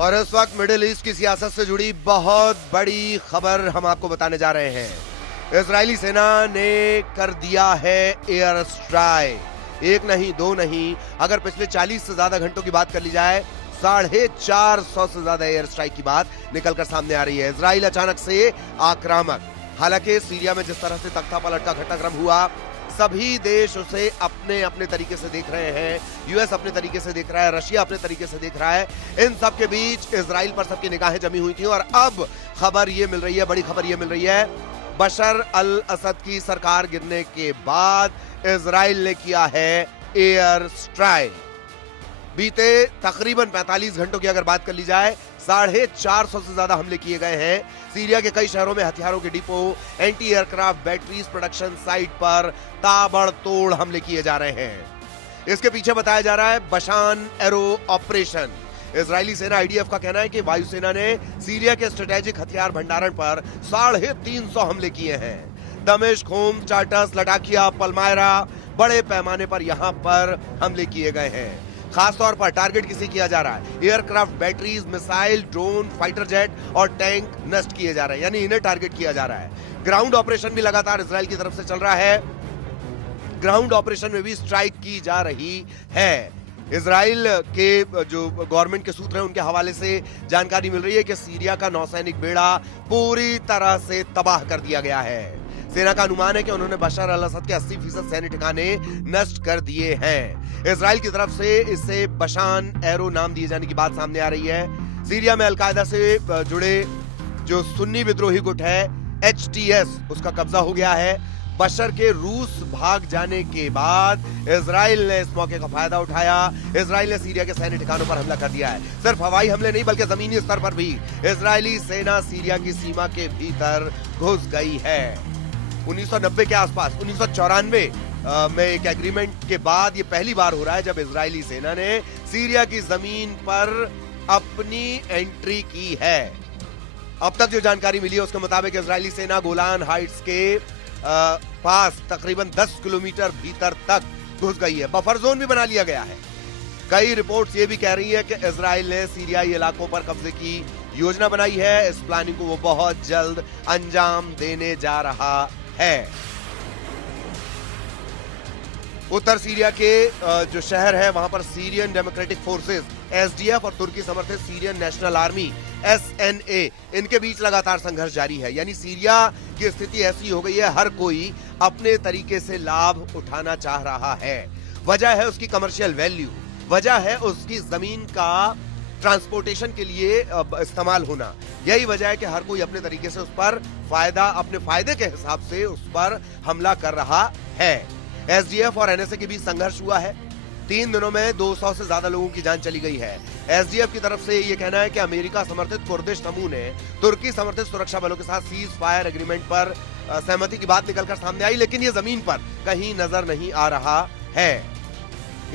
और इस वक्त मिडिल ईस्ट की सियासत से जुड़ी बहुत बड़ी खबर हम आपको बताने जा रहे हैं। इजरायली सेना ने कर दिया है एयर स्ट्राइक। एक नहीं, दो नहीं, अगर पिछले 40 से ज्यादा घंटों की बात कर ली जाए, 450 से ज्यादा एयर स्ट्राइक की बात निकलकर सामने आ रही है। इजराइल अचानक से आक्रामक। हालांकि सीरिया में जिस तरह से तख्ता पलट का घटनाक्रम हुआ, सभी देश उसे अपने अपने तरीके से देख रहे हैं। यूएस अपने तरीके से देख रहा है, रशिया अपने तरीके से देख रहा है। इन सब के बीच इजराइल पर सबकी निगाहें जमी हुई थी और अब खबर ये मिल रही है, बड़ी खबर ये मिल रही है, बशर अल असद की सरकार गिरने के बाद इजराइल ने किया है एयर स्ट्राइक। बीते तकरीबन 45 घंटों की अगर बात कर ली जाए, 450 से ज्यादा हमले किए गए हैं। सीरिया के कई शहरों में हथियारों के depot, anti aircraft batteries production site पर ताबड़तोड़ हमले किए जा रहे हैं। इसके पीछे बताया जा रहा है बशान एरो ऑपरेशन। इजरायली सेना आईडीएफ का कहना है कि वायुसेना ने सीरिया के स्ट्रेटेजिक हथियार भंडारण पर 350 हमले किए हैं। दमिश्क, होम, टार्टस, लटाकिया, पलमायरा, बड़े पैमाने पर यहां पर हमले किए गए हैं। खासतौर पर टारगेट किसे किया जा रहा है? Aircraft batteries, missile, drone, fighter jet और टैंक नष्ट किए जा रहे हैं, यानी इन्हें टारगेट किया जा रहा है। ग्राउंड ऑपरेशन भी लगातार इजराइल की तरफ से चल रहा है। ग्राउंड ऑपरेशन में भी स्ट्राइक की जा रही है। इजराइल के जो गवर्नमेंट के सूत्र हैं, उनके हवाले से जानकारी मिल रही है कि सीरिया का नौसैनिक बेड़ा पूरी तरह से तबाह कर दिया गया है। सेना का अनुमान है कि उन्होंने बशर अल असद के 80% सैन्य ठिकाने नष्ट कर दिए हैं। इजराइल की तरफ से इसे बशान एरो नाम दिए जाने की बात सामने आ रही है। सीरिया में अलकायदा से जुड़े जो सुन्नी विद्रोही गुट है HTS, उसका कब्जा हो गया है। बशर के रूस भाग जाने के बाद इजराइल ने इस मौके का फायदा उठाया। इजराइल ने सीरिया के सैन्य ठिकानों पर हमला कर दिया है। सिर्फ हवाई हमले नहीं, बल्कि जमीनी स्तर पर भी इजरायली सेना सीरिया की सीमा के भीतर घुस गई है। 1990 के आसपास, 1994 में एक एग्रीमेंट के बाद ये पहली बार हो रहा है जब इजरायली सेना ने सीरिया की जमीन पर अपनी एंट्री की है। अब तक जो जानकारी मिली है उसके मुताबिक इजरायली सेना गोलान हाइट्स के पास तकरीबन 10 किलोमीटर भीतर तक घुस गई है। बफर जोन भी बना लिया गया है। कई रिपोर्ट्स ये भी कह रही है कि इजराइल ने सीरियाई इलाकों पर कब्जे की योजना बनाई है। इस प्लानिंग को वो बहुत जल्द अंजाम देने जा रहा है। उत्तर सीरिया के जो शहर है वहां पर सीरियन डेमोक्रेटिक फोर्सेस SDF और तुर्की समर्थित सीरियन नेशनल आर्मी SNA, इनके बीच लगातार संघर्ष जारी है। यानी सीरिया की स्थिति ऐसी हो गई है, हर कोई अपने तरीके से लाभ उठाना चाह रहा है। वजह है उसकी कमर्शियल वैल्यू, वजह है उसकी जमीन का ट्रांसपोर्टेशन के लिए इस्तेमाल होना। यही वजह है कि हर कोई अपने तरीके से उस पर फायदा, अपने फायदे के हिसाब से उस पर हमला कर रहा है। SDF और NSA के बीच संघर्ष हुआ है। 3 दिनों में 200 से ज्यादा लोगों की जान चली गई है। SDF की तरफ से यह कहना है कि अमेरिका समर्थित कुर्दिश समूह ने तुर्की समर्थित सुरक्षा बलों के साथ सीज फायर एग्रीमेंट पर सहमति की बात निकलकर सामने आई, लेकिन यह जमीन पर कहीं नजर नहीं आ रहा है।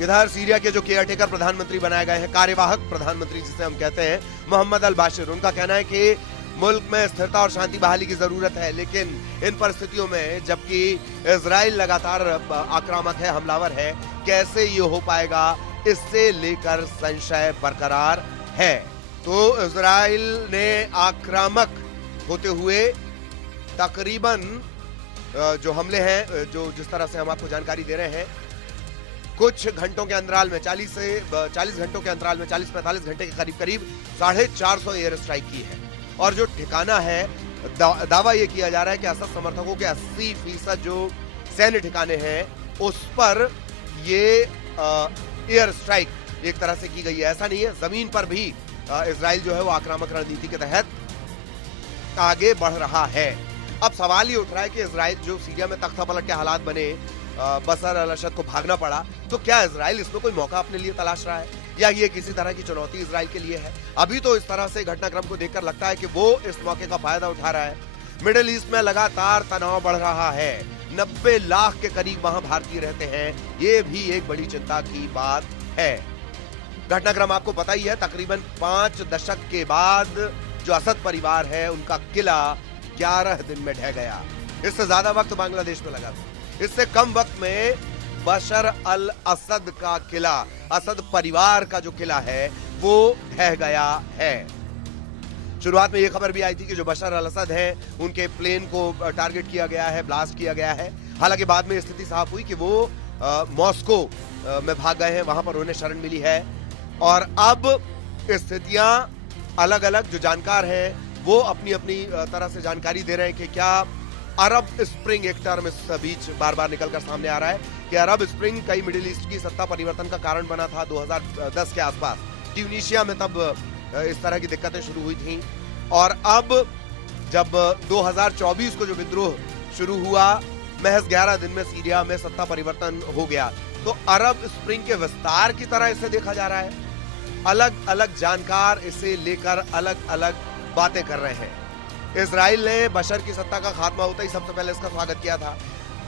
इधर सीरिया के जो केयरटेकर प्रधानमंत्री बनाए गए हैं, कार्यवाहक प्रधानमंत्री जिसे हम कहते हैं, मोहम्मद अल बाशिर, उनका कहना है कि मुल्क में स्थिरता और शांति बहाली की जरूरत है। लेकिन इन परिस्थितियों में जबकि इजराइल लगातार आक्रामक है, हमलावर है, कैसे ये हो पाएगा, इससे लेकर संशय बरकरार है। तो इजराइल ने आक्रामक होते हुए तकरीबन जो हमले हैं, जो जिस तरह से हम आपको जानकारी दे रहे हैं, कुछ घंटों के अंतराल में 40 घंटों के अंतराल में 40-45 घंटे के करीब 450 एयर स्ट्राइक की है। और जो ठिकाना है, दावा यह किया जा रहा है कि असद समर्थकों के 80% जो सैन्य ठिकाने हैं उस पर ये एयर स्ट्राइक एक तरह से की गई है। ऐसा नहीं है, जमीन पर भी इजराइल जो है वो आक्रामक रणनीति के तहत आगे बढ़ रहा है। अब सवाल ये उठ रहा है कि इजराइल जो सीरिया में तख्ता पलट के हालात बने, बशर अल असद को भागना पड़ा, तो क्या इजराइल इसमें कोई मौका अपने लिए तलाश रहा है या ये किसी तरह की चुनौती इजराइल के लिए है? अभी तो इस तरह से घटनाक्रम को देखकर लगता है कि वो इस मौके का फायदा उठा रहा है। मिडिल ईस्ट में लगातार तनाव बढ़ रहा है। 90 लाख के करीब वहां भारतीय रहते हैं। ये भी एक बड़ी चिंता की बात है। घटनाक्रम आपको पता ही है, तकरीबन 5 दशक के बाद जो असद परिवार है उनका किला 11 दिन में ढह गया। इससे ज्यादा वक्त बांग्लादेश में लगा था। इससे कम वक्त में बशर अल असद का किला, असद परिवार का जो किला है वो ढह गया है। शुरुआत में यह खबर भी आई थी कि जो बशर अल असद हैं उनके प्लेन को टारगेट किया गया है, ब्लास्ट किया गया है। हालांकि बाद में स्थिति साफ हुई कि वो मॉस्को में भाग गए हैं, वहां पर उन्हें शरण मिली है। और अब स्थितियां अलग अलग, जो जानकार हैं वो अपनी अपनी तरह से जानकारी दे रहे हैं कि क्या अरब स्प्रिंग, एक टर्म इस बीच बार बार निकलकर सामने आ रहा है कि अरब स्प्रिंग कई मिडिल ईस्ट की सत्ता परिवर्तन का कारण बना था 2010 के आसपास। ट्यूनीशिया में तब इस तरह की दिक्कतें शुरू हुई थी। और अब जब 2024 को जो विद्रोह शुरू हुआ, महज 11 दिन में सीरिया में सत्ता परिवर्तन हो गया। तो अरब स्प्रिंग के विस्तार की तरह इसे देखा जा रहा है। अलग अलग जानकार इसे लेकर अलग अलग बातें कर रहे हैं। इजराइल ने बशर की सत्ता का खात्मा होता ही सबसे पहले इसका स्वागत किया था।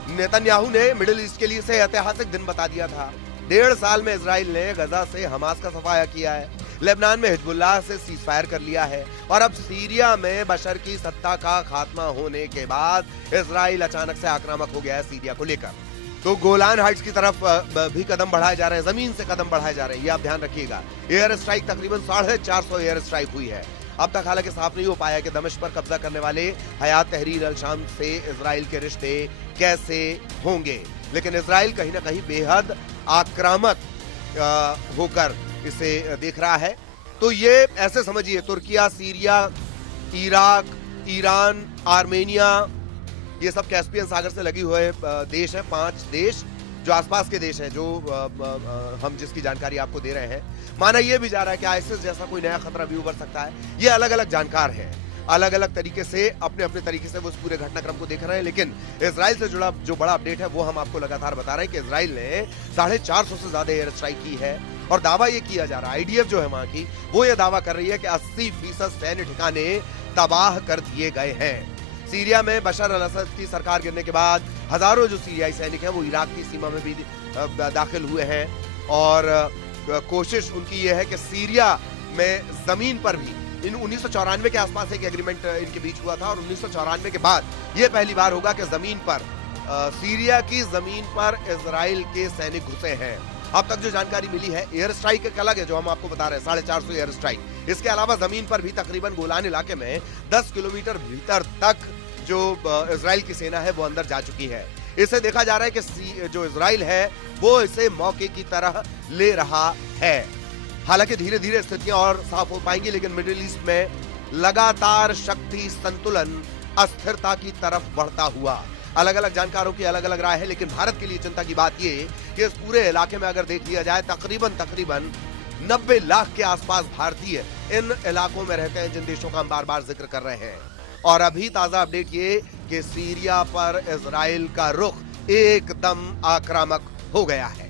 नेतन्याहू ने मिडिल ईस्ट के लिए इसे ऐतिहासिक दिन बता दिया था। 1.5 साल में इजराइल ने गजा से हमास का सफाया किया है, लेबनान में हिजबुल्लाह से सीज फायर कर लिया है, और अब सीरिया में बशर की सत्ता का खात्मा होने के बाद इजराइल अचानक से आक्रामक हो गया है सीरिया को लेकर। तो गोलान हाइट्स की तरफ भी कदम बढ़ाए जा रहे हैं, जमीन से कदम बढ़ाए जा रहे हैं, ये आप ध्यान रखिएगा। एयर स्ट्राइक तकरीबन 450 एयर स्ट्राइक हुई है। अब तक हालांकि साफ नहीं हो पाया कि दमिश्क पर कब्जा करने वाले हयात तहरीर अल शाम से इजराइल के रिश्ते कैसे होंगे, लेकिन इजराइल कहीं ना कहीं बेहद आक्रामक होकर इसे देख रहा है। तो ये ऐसे समझिए, Türkiye, Syria, Iraq, Iran, Armenia, ये सब कैस्पियन सागर से लगे हुए देश हैं। 5 देश जो आसपास के देश हैं, जो हम जिसकी जानकारी आपको दे रहे हैं। माना यह भी जा रहा है कि आईएसआईएस जैसा कोई नया खतरा भी उभर सकता है। ये अलग अलग जानकार हैं, अलग अलग तरीके से अपने अपने तरीके से वो इस पूरे घटनाक्रम को देख रहे हैं। लेकिन इजराइल से जुड़ा जो बड़ा अपडेट है वो हम आपको लगातार बता रहे हैं कि इजराइल ने 450 से ज्यादा एयर स्ट्राइक की है। और दावा ये किया जा रहा है, आईडीएफ जो है वहां की, वो ये दावा कर रही है कि 80% सैन्य ठिकाने तबाह कर दिए गए हैं। सीरिया में बशर अल असद की सरकार गिरने के बाद हजारों जो सीरियाई सैनिक हैं वो इराक की सीमा में भी दाखिल हुए हैं। और कोशिश उनकी ये है कि सीरिया में जमीन पर भी, इन 1994 के आसपास एक एग्रीमेंट इनके बीच हुआ था, और 1994 के बाद ये पहली बार होगा कि जमीन पर, सीरिया की जमीन पर इजराइल के सैनिक घुसे हैं। अब तक जो जानकारी मिली है, एयर स्ट्राइक एक अलग है जो हम आपको बता रहे हैं, 450 एयर स्ट्राइक। इसके अलावा जमीन पर भी तकरीबन गोलान इलाके में 10 किलोमीटर भीतर तक जो इजराइल की सेना है वो अंदर जा चुकी है। इसे देखा जा रहा है कि जो इजराइल है वो इसे मौके की तरह ले रहा है। हालांकि धीरे धीरे स्थितियां और साफ हो पाएंगी, लेकिन मिडिल ईस्ट में लगातार शक्ति संतुलन अस्थिरता की तरफ बढ़ता हुआ। अलग अलग जानकारों की अलग अलग राय है, लेकिन भारत के लिए चिंता की बात यह कि इस पूरे इलाके में अगर देख लिया जाए, तकरीबन 90 लाख के आसपास भारतीय इन इलाकों में रहते हैं, जिन देशों का हम बार बार जिक्र कर रहे हैं। और अभी ताजा अपडेट ये कि सीरिया पर इजराइल का रुख एकदम आक्रामक हो गया है।